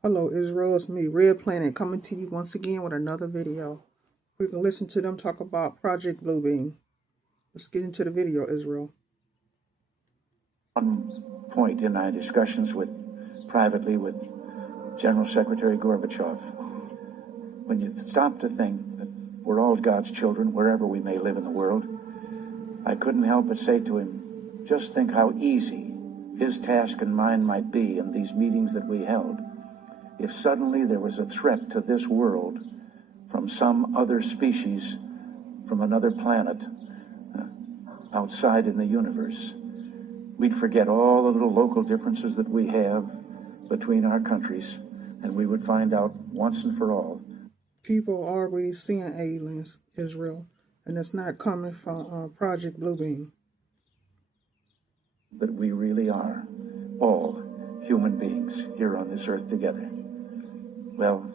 Hello Israel, it's me, Red Planet, coming to you once again with another video. We can listen to them talk about Project Bluebeam. Let's get into the video, Israel. One point in my discussions privately with General Secretary Gorbachev, when you stop to think that we're all God's children wherever we may live in the world, I couldn't help but say to him, just think how easy his task and mine might be in these meetings that we held if suddenly there was a threat to this world from some other species, from another planet, outside in the universe. We'd forget all the little local differences that we have between our countries, and we would find out once and for all. People are already seeing aliens, Israel, and it's not coming from Project Bluebeam. That we really are all human beings here on this earth together. Well,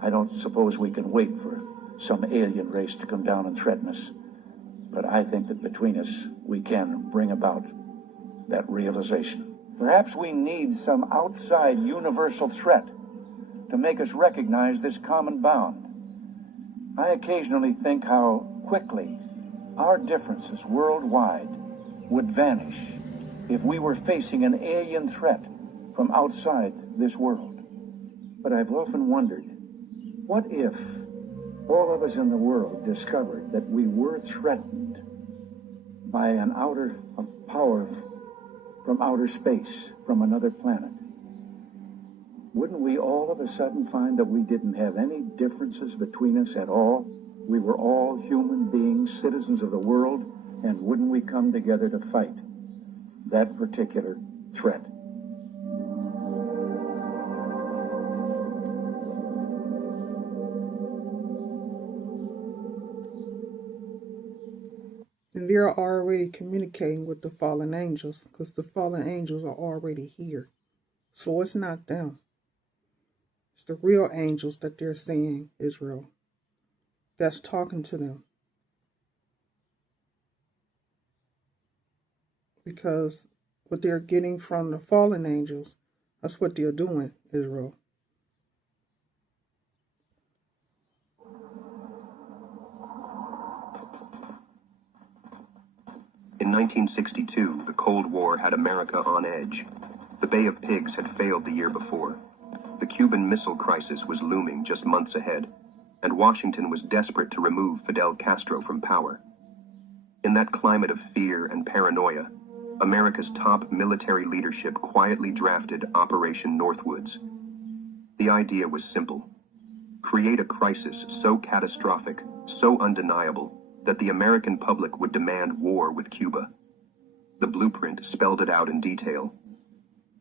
I don't suppose we can wait for some alien race to come down and threaten us, but I think that between us we can bring about that realization. Perhaps we need some outside universal threat to make us recognize this common bound. I occasionally think how quickly our differences worldwide would vanish if we were facing an alien threat from outside this world. But I've often wondered, what if all of us in the world discovered that we were threatened by a power from outer space, from another planet? Wouldn't we all of a sudden find that we didn't have any differences between us at all? We were all human beings, citizens of the world, and wouldn't we come together to fight that particular threat? And they're already communicating with the fallen angels, because the fallen angels are already here. So it's not them. It's the real angels that they're seeing, Israel, that's talking to them. Because what they're getting from the fallen angels, that's what they're doing, Israel. In 1962, the Cold War had America on edge. The Bay of Pigs had failed the year before. The Cuban Missile Crisis was looming just months ahead, and Washington was desperate to remove Fidel Castro from power. In that climate of fear and paranoia, America's top military leadership quietly drafted Operation Northwoods. The idea was simple: create a crisis so catastrophic, so undeniable, that the American public would demand war with Cuba. The blueprint spelled it out in detail.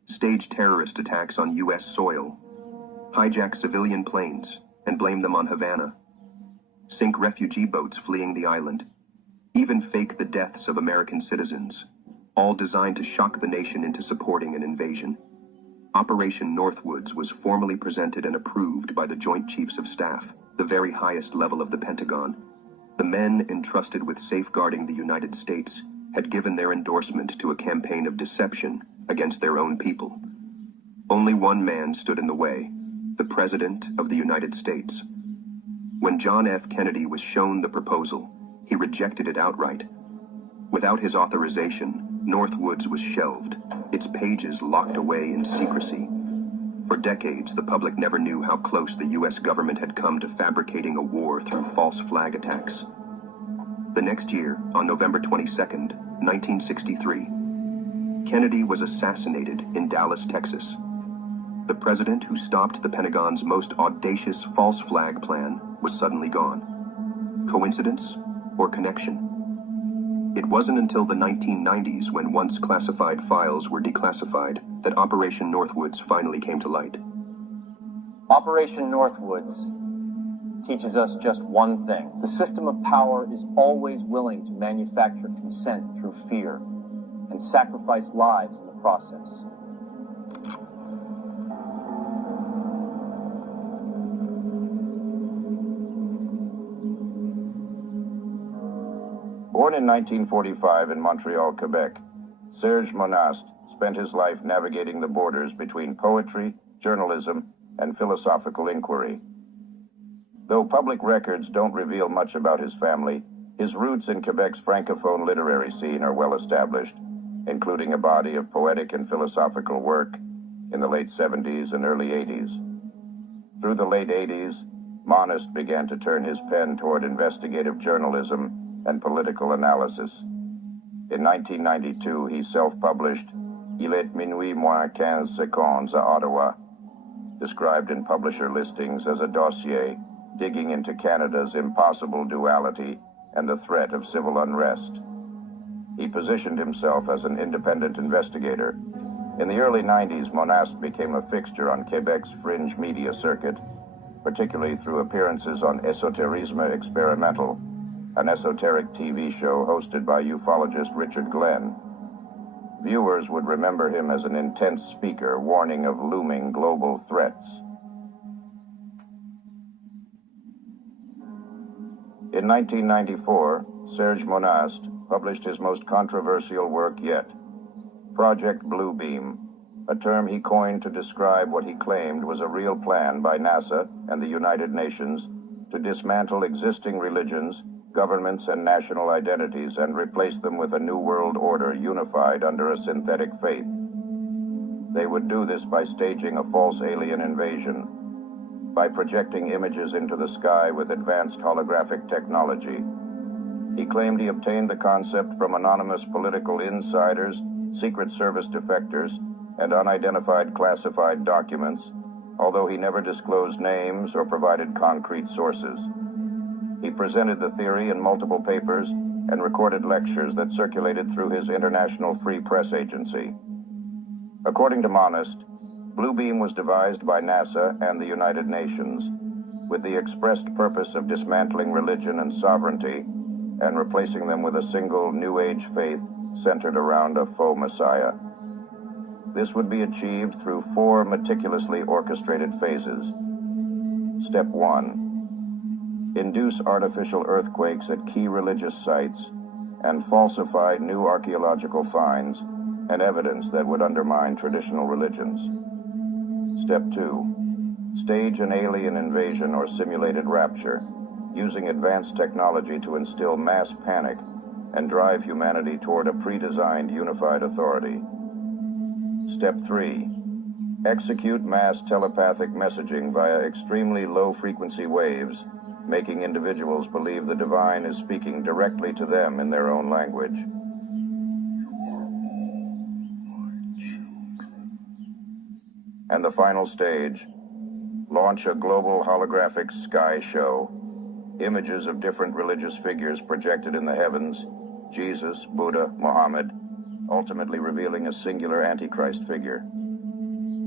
Stage terrorist attacks on U.S. soil. Hijack civilian planes and blame them on Havana. Sink refugee boats fleeing the island. Even fake the deaths of American citizens. All designed to shock the nation into supporting an invasion. Operation Northwoods was formally presented and approved by the Joint Chiefs of Staff, the very highest level of the Pentagon. The men entrusted with safeguarding the United States had given their endorsement to a campaign of deception against their own people. Only one man stood in the way: the President of the United States. When John F. Kennedy was shown the proposal, he rejected it outright. Without his authorization, Northwoods was shelved, its pages locked away in secrecy. For decades, the public never knew how close the U.S. government had come to fabricating a war through false flag attacks. The next year, on November 22nd, 1963, Kennedy was assassinated in Dallas, Texas. The president who stopped the Pentagon's most audacious false flag plan was suddenly gone. Coincidence or connection? It wasn't until the 1990s, when once classified files were declassified, that Operation Northwoods finally came to light. Operation Northwoods teaches us just one thing: the system of power is always willing to manufacture consent through fear and sacrifice lives in the process. Born in 1945 in Montreal, Quebec, Serge Monast spent his life navigating the borders between poetry, journalism, and philosophical inquiry. Though public records don't reveal much about his family, his roots in Quebec's francophone literary scene are well established, including a body of poetic and philosophical work in the late 70s and early 80s. Through the late 80s, Monast began to turn his pen toward investigative journalism and political analysis. In 1992, he self-published Il est minuit moins 15 secondes à Ottawa, described in publisher listings as a dossier digging into Canada's impossible duality and the threat of civil unrest. He positioned himself as an independent investigator. In the early 90s, Monast became a fixture on Quebec's fringe media circuit, particularly through appearances on Esoterisme Experimental, an esoteric TV show hosted by ufologist Richard Glenn. Viewers would remember him as an intense speaker warning of looming global threats. In 1994, Serge Monast published his most controversial work yet, Project Bluebeam, a term he coined to describe what he claimed was a real plan by NASA and the United Nations to dismantle existing religions, governments, and national identities and replace them with a new world order unified under a synthetic faith. They would do this by staging a false alien invasion, by projecting images into the sky with advanced holographic technology. He claimed he obtained the concept from anonymous political insiders, Secret Service defectors, and unidentified classified documents, although he never disclosed names or provided concrete sources. He presented the theory in multiple papers and recorded lectures that circulated through his International Free Press Agency. According to Monast, Bluebeam was devised by NASA and the United Nations with the expressed purpose of dismantling religion and sovereignty and replacing them with a single New Age faith centered around a faux messiah. This would be achieved through 4 meticulously orchestrated phases. Step 1. Induce artificial earthquakes at key religious sites and falsify new archaeological finds and evidence that would undermine traditional religions. Step 2. Stage an alien invasion or simulated rapture, using advanced technology to instill mass panic and drive humanity toward a pre-designed unified authority. Step 3. Execute mass telepathic messaging via extremely low-frequency waves, making individuals believe the divine is speaking directly to them in their own language. And the final stage, launch a global holographic sky show, images of different religious figures projected in the heavens, Jesus, Buddha, Muhammad, ultimately revealing a singular Antichrist figure.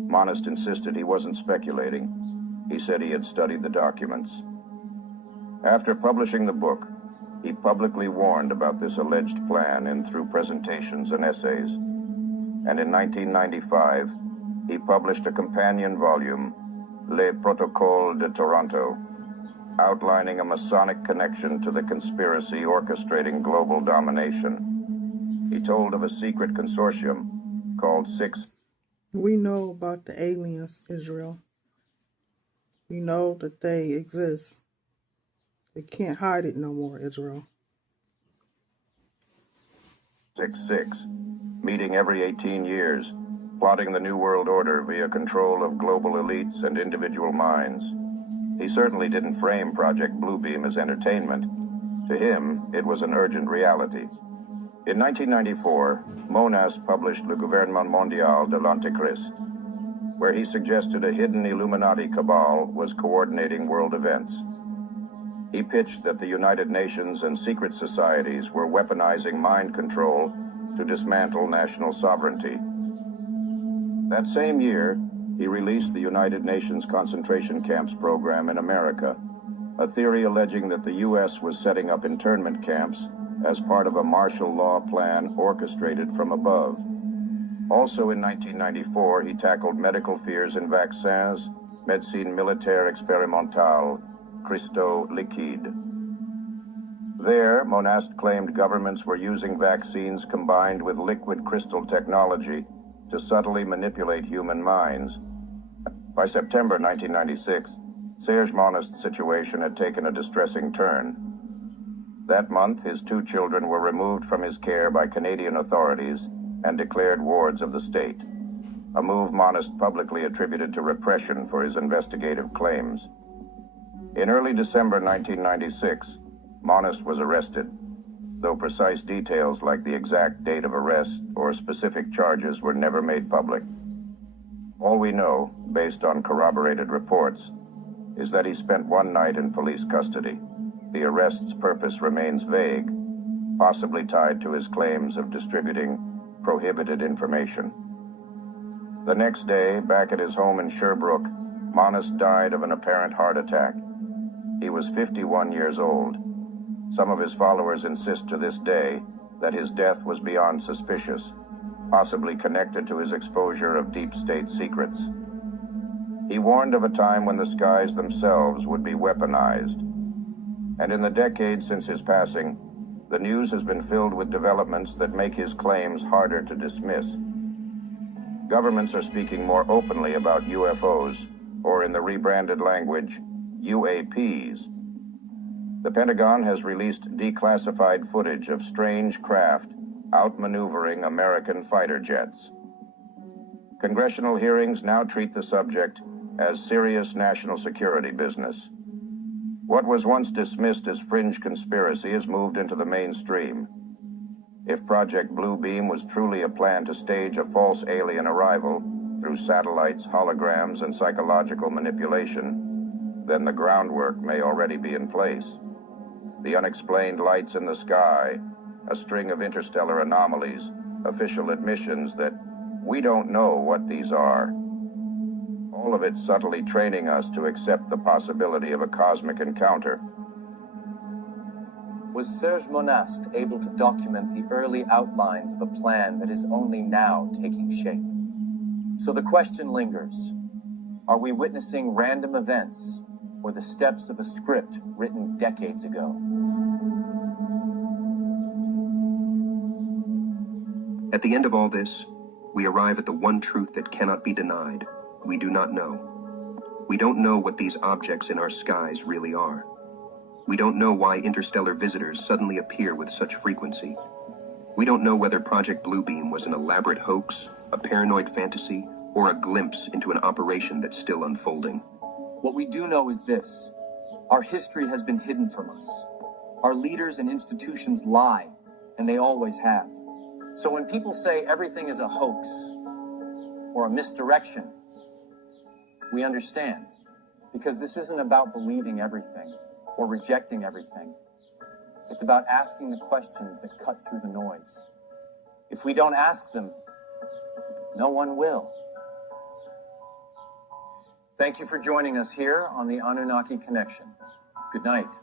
Monast insisted he wasn't speculating. He said he had studied the documents. After publishing the book, he publicly warned about this alleged plan through presentations and essays. And in 1995, he published a companion volume, Les Protocoles de Toronto, outlining a Masonic connection to the conspiracy orchestrating global domination. He told of a secret consortium called Six. We know about the aliens, Israel. We know that they exist. They can't hide it no more, Israel. 666, meeting every 18 years, plotting the New World Order via control of global elites and individual minds. He certainly didn't frame Project Bluebeam as entertainment. To him, it was an urgent reality. In 1994, Monast published Le Gouvernement Mondial de l'Antéchrist, where he suggested a hidden Illuminati cabal was coordinating world events. He pitched that the United Nations and secret societies were weaponizing mind control to dismantle national sovereignty. That same year, he released the United Nations concentration camps program in America, a theory alleging that the U.S. was setting up internment camps as part of a martial law plan orchestrated from above. Also in 1994, he tackled medical fears in vaccins, médecine militaire expérimentale, Cristaux liquide. There, Monast claimed governments were using vaccines combined with liquid crystal technology to subtly manipulate human minds. By September 1996, Serge Monast's situation had taken a distressing turn. That month, his 2 children were removed from his care by Canadian authorities and declared wards of the state, a move Monast publicly attributed to repression for his investigative claims. In early December 1996, Monast was arrested, though precise details like the exact date of arrest or specific charges were never made public. All we know, based on corroborated reports, is that he spent one night in police custody. The arrest's purpose remains vague, possibly tied to his claims of distributing prohibited information. The next day, back at his home in Sherbrooke, Monast died of an apparent heart attack. He was 51 years old. Some of his followers insist to this day that his death was beyond suspicious, possibly connected to his exposure of deep state secrets. He warned of a time when the skies themselves would be weaponized. And in the decades since his passing, the news has been filled with developments that make his claims harder to dismiss. Governments are speaking more openly about UFOs, or in the rebranded language, UAPs. The Pentagon has released declassified footage of strange craft outmaneuvering American fighter jets. Congressional hearings now treat the subject as serious national security business. What was once dismissed as fringe conspiracy has moved into the mainstream. If Project Bluebeam was truly a plan to stage a false alien arrival through satellites, holograms, and psychological manipulation, then the groundwork may already be in place. The unexplained lights in the sky, a string of interstellar anomalies, official admissions that we don't know what these are. All of it subtly training us to accept the possibility of a cosmic encounter. Was Serge Monast able to document the early outlines of a plan that is only now taking shape? So the question lingers, are we witnessing random events or the steps of a script written decades ago? At the end of all this, we arrive at the one truth that cannot be denied. We do not know. We don't know what these objects in our skies really are. We don't know why interstellar visitors suddenly appear with such frequency. We don't know whether Project Bluebeam was an elaborate hoax, a paranoid fantasy, or a glimpse into an operation that's still unfolding. What we do know is this: our history has been hidden from us. Our leaders and institutions lie, and they always have. So when people say everything is a hoax or a misdirection, we understand, because this isn't about believing everything or rejecting everything. It's about asking the questions that cut through the noise. If we don't ask them, no one will. Thank you for joining us here on the Anunnaki Connection. Good night.